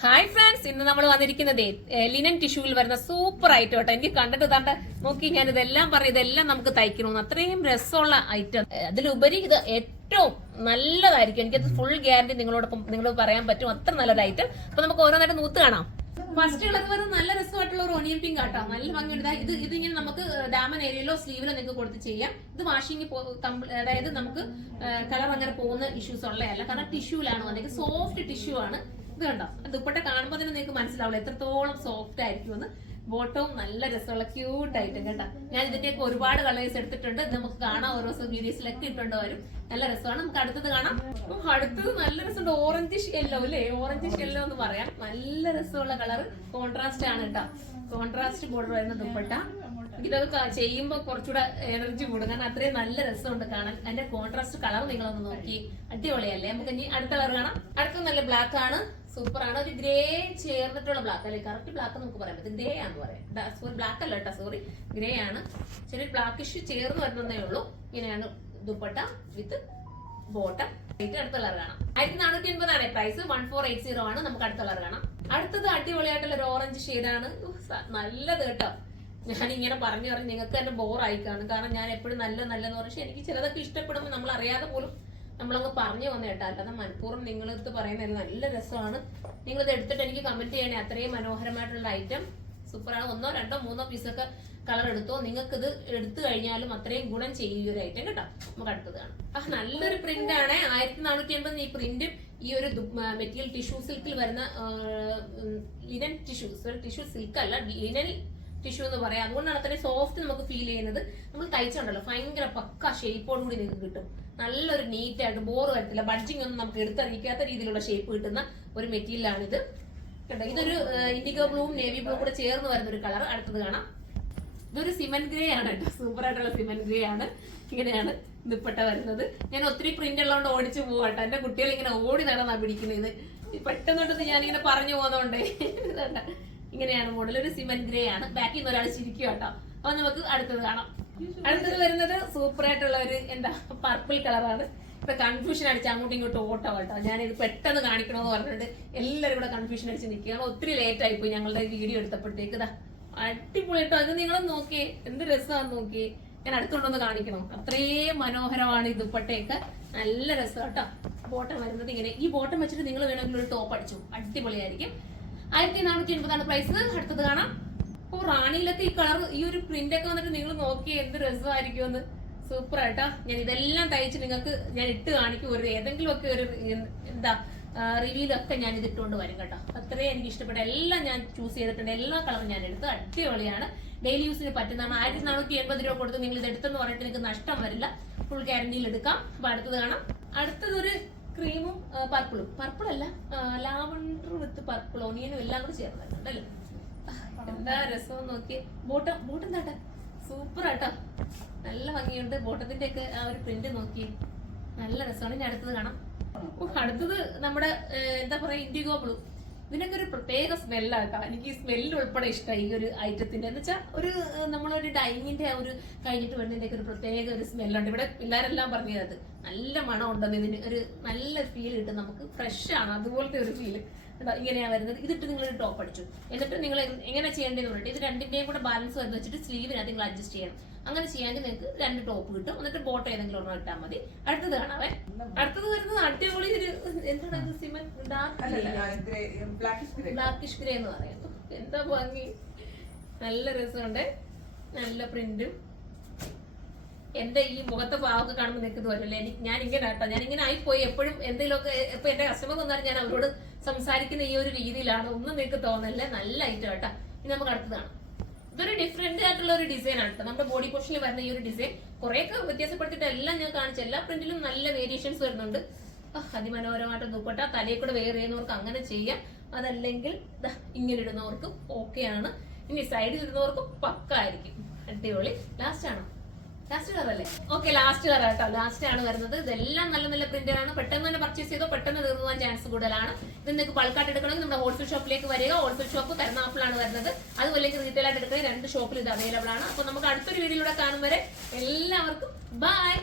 Hi friends, ഇന്ന് നമ്മൾ വന്നിരിക്കുന്നത് ലിനൻ ടിഷ്യൂവിൽ വരുന്ന സൂപ്പർ ഐറ്റം കേട്ടോ. എനിക്ക് കണ്ടിട്ട് തണ്ട നോക്കി, ഞാൻ ഇതെല്ലാം പറയും, ഇതെല്ലാം നമുക്ക് തയ്ക്കണമെന്ന്. അത്രയും രസമുള്ള ഐറ്റം. അതിലുപരി ഇത് ഏറ്റവും നല്ലതായിരിക്കും. എനിക്കത് ഫുൾ ഗ്യാരണ്ടി നിങ്ങളോട് പറയാൻ പറ്റും. അത്ര നല്ലൊരു ഐറ്റം. അപ്പൊ നമുക്ക് ഓരോന്നായിട്ട് നൂത്ത് കാണാം. ഫസ്റ്റ് ഉള്ളത് വരുന്നത് നല്ല രസമായിട്ടുള്ള ഒരു ഒനിയൻ പിങ്ക് ആട്ടോ. നല്ല ഭംഗിയുണ്ട്. ഇതിങ്ങനെ നമുക്ക് ഡാമൻ ഏരിയയിലോ സ്ലീവിലോ നിങ്ങൾക്ക് കൊടുത്ത് ചെയ്യാം. ഇത് വാഷിംഗ്, അതായത് നമുക്ക് കളർ അങ്ങനെ പോകുന്ന ഇഷ്യൂസ് ഉള്ളതല്ല. കാരണം ടിഷ്യൂലാണ് വന്നിട്ട്, സോഫ്റ്റ് ടിഷ്യൂ ആണ്. ഇത് കണ്ടോ, ദുപ്പട്ട കാണുമ്പോൾ തന്നെ നിങ്ങൾക്ക് മനസ്സിലാവില്ല എത്രത്തോളം സോഫ്റ്റ് ആയിരിക്കുമെന്ന്. ബോട്ടവും നല്ല രസമുള്ള ക്യൂട്ട് ഐറ്റം കേട്ടോ. ഞാൻ ഇതിന്റെയൊക്കെ ഒരുപാട് കളേഴ്സ് എടുത്തിട്ടുണ്ട്. ഇത് നമുക്ക് കാണാം, ഓരോ വീഡിയോസിലൊക്കെ ഇട്ടുണ്ടോ വരും. നല്ല രസമാണ്. നമുക്ക് അടുത്തത് കാണാം. അടുത്തത് നല്ല രസമുണ്ട്. ഓറഞ്ചിഷ് യെല്ലോ അല്ലേ, ഓറഞ്ചിഷ് യെല്ലോ എന്ന് പറയാം. നല്ല രസമുള്ള കളർ, കോൺട്രാസ്റ്റ് ആണ് കേട്ടോ. കോൺട്രാസ്റ്റ് ബോർഡർ വരുന്ന ദുപ്പട്ട. ഇതൊക്കെ ചെയ്യുമ്പോൾ കുറച്ചുകൂടെ എനർജി കൂടും, കാരണം അത്രയും നല്ല രസമുണ്ട് കാണാൻ. അതിന്റെ കോൺട്രാസ്റ്റ് കളർ നിങ്ങളൊന്ന് നോക്കി, അടിപൊളിയല്ലേ. നമുക്ക് ഇനി അടുത്ത കളർ കാണാം. അടുത്ത നല്ല ബ്ലാക്ക് ആണ്, സൂപ്പർ ആണ്. ഒരു ഗ്രേ ചേർന്നിട്ടുള്ള ബ്ലാക്ക് അല്ലേ, കറക്റ്റ് ബ്ലാക്ക് നമുക്ക് പറയാൻ പറ്റും. ഗ്രേ ആണെന്ന് പറയാം, സോറി ബ്ലാക്ക് അല്ല കേട്ടോ, സോറി ഗ്രേ ആണ്. ചെറിയ ബ്ലാക്കിഷ് ചേർന്ന് വരുന്നതേ ഉള്ളൂ. ഇങ്ങനെയാണ് ദുപ്പട്ട വിത്ത് ബോട്ടം. അടുത്ത കളർ കാണാം. 1480 ആണ് പ്രൈസ്. 1480 ആണ്. നമുക്ക് അടുത്ത കളർ കാണാം. അടുത്തത് അടിപൊളിയായിട്ടുള്ള ഒരു ഓറഞ്ച് ഷെയ്ഡാണ്. നല്ലത് കേട്ടോ. ഞാൻ ഇങ്ങനെ പറഞ്ഞു നിങ്ങൾക്ക് തന്നെ ബോറായി കാണും, കാരണം ഞാൻ എപ്പോഴും നല്ലതെന്ന് പറഞ്ഞു. പക്ഷെ എനിക്ക് ചിലതൊക്കെ ഇഷ്ടപ്പെടുമ്പോൾ നമ്മൾ അറിയാതെ പോലും നമ്മളങ്ങ് പറഞ്ഞു വന്ന കേട്ടോ. അല്ലാതെ മനഃപൂർവ്വം നിങ്ങളടുത്ത് പറയുന്നത് നല്ല രസമാണ്. നിങ്ങളിത് എടുത്തിട്ട് എനിക്ക് കമന്റ് ചെയ്യണേ. അത്രയും മനോഹരമായിട്ടുള്ള ഐറ്റം, സൂപ്പറാണ്. 1, 2, 3 പീസൊക്കെ കളർ എടുത്തോ. നിങ്ങൾക്ക് ഇത് എടുത്തു കഴിഞ്ഞാലും അത്രയും ഗുണം ചെയ്യും ഒരു ഐറ്റം കേട്ടോ. നമുക്ക് അടുത്തത് കാണാം. നല്ലൊരു പ്രിന്റ് ആണ്. 1480 ഈ പ്രിന്റും ഈ ഒരു മെറ്റീരിയൽ ടിഷ്യൂ സിൽക്കിൽ വരുന്ന ലിനൻ ടിഷ്യൂ സിൽക്ക് അല്ല, ലിനൻ ടിഷ്യൂ എന്ന് പറയാം. അതുകൊണ്ടാണ് അത്രയും സോഫ്റ്റ് നമുക്ക് ഫീൽ ചെയ്യുന്നത്. നമ്മൾ തയ്ച്ചുണ്ടല്ലോ ഭയങ്കര പക്ക ഷേപ്പോട് കൂടി നിങ്ങൾക്ക് കിട്ടും. നല്ലൊരു നീറ്റ് ആയിട്ട് ബോർ വരത്തില്ല. ബഡ്ജിങ് ഒന്നും നമുക്ക് എടുത്തറിയിക്കാത്ത രീതിയിലുള്ള ഷേപ്പ് കിട്ടുന്ന ഒരു മെറ്റീരിയലാണിത് കേട്ടോ. ഇതൊരു ഇൻഡിഗോ ബ്ലൂവും നേവി ബ്ലൂ കൂടെ ചേർന്ന് വരുന്ന ഒരു കളർ. അടുത്തത് കാണാം. ഇതൊരു സിമന്റ് ഗ്രേ ആണ് കേട്ടോ. സൂപ്പർ ആയിട്ടുള്ള സിമന്റ് ഗ്രേ ആണ്. ഇങ്ങനെയാണ് ദുപ്പട്ട വരുന്നത്. ഞാൻ ഒത്തിരി പ്രിന്റ് ഉള്ളതുകൊണ്ട് ഓടിച്ചു പോവാട്ടോ. എന്റെ കുട്ടികൾ ഇങ്ങനെ ഓടി നടന്നാ പിടിക്കുന്നത്. പെട്ടെന്നോട്ടത് ഞാനിങ്ങനെ പറഞ്ഞു പോകുന്നോണ്ടേ. ഇങ്ങനെയാണ് മോഡൽ. ഒരു സിമന്റ് ഗ്രേ ആണ്. ബാക്കിൽ നിന്ന് ഒരാൾ ചിരിക്കും കേട്ടോ. അപ്പൊ നമുക്ക് അടുത്തത് കാണാം. അടുത്തത് വരുന്നത് സൂപ്പർ ആയിട്ടുള്ള ഒരു പർപ്പിൾ കളറാണ്. ഇപ്പൊ കൺഫ്യൂഷൻ അടിച്ച് അങ്ങോട്ടും ഇങ്ങോട്ടും ഓട്ടോ കേട്ടോ. ഞാനിത് പെട്ടെന്ന് കാണിക്കണമെന്ന് പറഞ്ഞിട്ട് എല്ലാവരും കൂടെ കൺഫ്യൂഷൻ അടിച്ച് നിൽക്കുകയാണ്. ഒത്തിരി ലേറ്റ് ആയിപ്പോയി ഞങ്ങളുടെ വീഡിയോ എടുത്തപ്പോഴത്തേക്ക്. ഇതാ അടിപൊളി കേട്ടോ. അത് നിങ്ങൾ നോക്കിയേ, എന്ത് രസമാണെന്ന് നോക്കിയേ. ഞാൻ അടുത്തുകൊണ്ടൊന്ന് കാണിക്കണം. അത്രയും മനോഹരമാണ് ഈ ദുപ്പട്ടയൊക്കെ. നല്ല രസം കേട്ടോ. ബോട്ടം വരുന്നത് ഇങ്ങനെ. ഈ ബോട്ടം വെച്ചിട്ട് നിങ്ങൾ വേണമെങ്കിൽ ഒരു ടോപ്പ് അടിച്ചു, അടിപൊളിയായിരിക്കും. 1480 പ്രൈസ്. അടുത്തത് കാണാം. അപ്പൊ റാണിയിലൊക്കെ ഈ കളർ, ഈ ഒരു പ്രിന്റ് ഒക്കെ വന്നിട്ട് നിങ്ങൾ നോക്കി എന്ത് രസമായിരിക്കുമെന്ന്. സൂപ്പർ ആയിട്ടാ. ഞാൻ ഇതെല്ലാം തയ്ച്ച് നിങ്ങൾക്ക് ഞാൻ ഇട്ട് കാണിക്കും. ഒരു ഏതെങ്കിലും ഒക്കെ ഒരു റിവ്യൂലൊക്കെ ഞാൻ ഇത് ഇട്ടുകൊണ്ട് വരും കേട്ടോ. അത്രയും എനിക്ക് ഇഷ്ടപ്പെട്ട എല്ലാം ഞാൻ ചൂസ് ചെയ്തിട്ടുണ്ട്. എല്ലാ കളറും ഞാൻ എടുത്ത് അടിപൊളിയാണ്. ഡെയിലി യൂസിന് പറ്റുന്നതാണ്. 1480 രൂപ കൊടുത്ത് നിങ്ങൾ ഇത് എടുത്തെന്ന് പറഞ്ഞിട്ട് നിങ്ങൾക്ക് നഷ്ടം വരില്ല. ഫുൾ ഗ്യാരണ്ടിയിൽ എടുക്കാം. അപ്പൊ അടുത്തത് കാണാം. അടുത്തതൊരു ക്രീമും പർപ്പിളും, പർപ്പിളല്ല ലാവണ്ടർ വിത്ത് പർപ്പിൾ ഓനിയനും എല്ലാം കൂടി ചേർന്നിട്ടുണ്ട് അല്ലേ. എന്താ രസം നോക്കി. ബോട്ടം താട്ടെ സൂപ്പർ ആട്ടോ. നല്ല ഭംഗിയുണ്ട്. ബോട്ടത്തിന്റെ ഒക്കെ ആ ഒരു പ്രിന്റ് നോക്കി നല്ല രസമാണ്. ഇനി അടുത്തത് കാണാം. അടുത്തത് നമ്മുടെ എന്താ പറയാ, ഇൻഡിഗോ ബ്ലൂ. ഇതിനൊക്കെ ഒരു പ്രത്യേക സ്മെല്ലാട്ടോ. എനിക്ക് ഈ സ്മെല്ല് ഉൾപ്പെടെ ഇഷ്ടമായി ഈ ഒരു ഐറ്റത്തിന്റെ. എന്ന് വെച്ചാൽ ഒരു നമ്മളൊരു ഡൈനിങ്ങിന്റെ ഒരു കഴിഞ്ഞിട്ട് വരുന്നതിന്റെ ഒരു പ്രത്യേക ഒരു സ്മെല്ലുണ്ട്. ഇവിടെ പിള്ളേരെല്ലാം പറഞ്ഞത് നല്ല മണം ഉണ്ടെന്ന്. ഇതിന് ഒരു നല്ല ഫീൽ കിട്ടും നമുക്ക്. ഫ്രഷ് ആണ്, അതുപോലത്തെ ഒരു ഫീല്. ഇങ്ങനെയാ വരുന്നത്. ഇതിട്ട് നിങ്ങളൊരു ടോപ്പ് അടിച്ചു. എന്നിട്ട് നിങ്ങൾ എങ്ങനെ ചെയ്യേണ്ടതെന്ന് പറഞ്ഞിട്ട് ഇത് രണ്ടിന്റെയും കൂടെ ബാലൻസ് വരുന്ന വെച്ചിട്ട് സ്ലീവിനകത്ത് നിങ്ങൾ അഡ്ജസ്റ്റ് ചെയ്യണം. അങ്ങനെ ചെയ്യാമെങ്കിൽ നിങ്ങൾക്ക് 2 ടോപ്പ് കിട്ടും. എന്നിട്ട് ബോട്ടം ഏതെങ്കിലും ഒരെണ്ണം ഇട്ടാൽ മതി. അടുത്തത് കാണാവേ. അടുത്തത് വരുന്നത് അടിപൊളി ഒരു എന്താണ് സിമന്റ് ബ്ലാക്കിഷ് ഗ്രേ എന്ന് പറയാം. എന്താ ഭംഗി, നല്ല രസമുണ്ട്. നല്ല പ്രിന്റും. എന്റെ ഈ മുഖത്തെ ഭാവമൊക്കെ കാണുമ്പോൾ നിൽക്കുന്നത് വരല്ലേ. ഞാൻ ഇങ്ങനെ കേട്ടോ, ഞാൻ ഇങ്ങനെ ആയിപ്പോയി. എപ്പോഴും എന്തെങ്കിലുമൊക്കെ ഇപ്പൊ എന്റെ കസ്റ്റമർ വന്നാലും ഞാൻ അവരോട് സംസാരിക്കുന്ന ഈ ഒരു രീതിയിലാണ്. ഒന്നും നിങ്ങൾക്ക് തോന്നല്ലേ. നല്ല ഐറ്റം കേട്ടോ. ഇനി നമുക്ക് അടുത്തതാണ്. ഇതൊരു ഡിഫറെന്റ് ആയിട്ടുള്ള ഒരു ഡിസൈൻ ആണ് കേട്ടോ. നമ്മുടെ ബോഡി പോർഷനിൽ വരുന്ന ഈ ഒരു ഡിസൈൻ കുറെയൊക്കെ വ്യത്യാസപ്പെടുത്തിയിട്ട് എല്ലാം ഞാൻ കാണിച്ചു. എല്ലാ പ്രിന്റിലും നല്ല വേരിയേഷൻസ് വരുന്നുണ്ട്. അതിമനോഹരമായിട്ട് ദുപ്പട്ട തലയിൽ കൂടെ വെയർ ചെയ്യുന്നവർക്ക് അങ്ങനെ ചെയ്യാം. അതല്ലെങ്കിൽ ഇങ്ങനെ ഇടുന്നവർക്കും ഓക്കെയാണ്. ഇനി സൈഡിൽ ഇടുന്നവർക്കും പക്ക ആയിരിക്കും. അടിപൊളി. ലാസ്റ്റ് ആണോ? ലാസ്റ്റ് കളർ അല്ലേ? ഓക്കെ, ലാസ്റ്റ് കളർ കേട്ടോ. ലാസ്റ്റ് ആണ് വരുന്നത്. ഇതെല്ലാം നല്ല നല്ല പ്രിന്റാണ്. പെട്ടെന്ന് തന്നെ പർച്ചേസ് ചെയ്തോ, പെട്ടെന്ന് തീർന്നു പോകാൻ ചാൻസ് കൂടുതലാണ്. ഇത് നിങ്ങൾക്ക് ബൾക്കായിട്ട് എടുക്കണമെങ്കിൽ നമ്മുടെ ഹോൾസെയിൽ ഷോപ്പിലേക്ക് വരിക. ഹോൾസെയിൽ ഷോപ്പ് കരുനാഗപ്പള്ളിയാണ് വരുന്നത്. അതുപോലെ റീറ്റെയിൽ ആയിട്ട് എടുക്കുക. 2 ഷോപ്പിൽ ഇത് അവൈലബിൾ ആണ്. അപ്പൊ നമുക്ക് അടുത്തൊരു വീഡിയോയിലൂടെ കാണും വരെ എല്ലാവർക്കും ബൈ.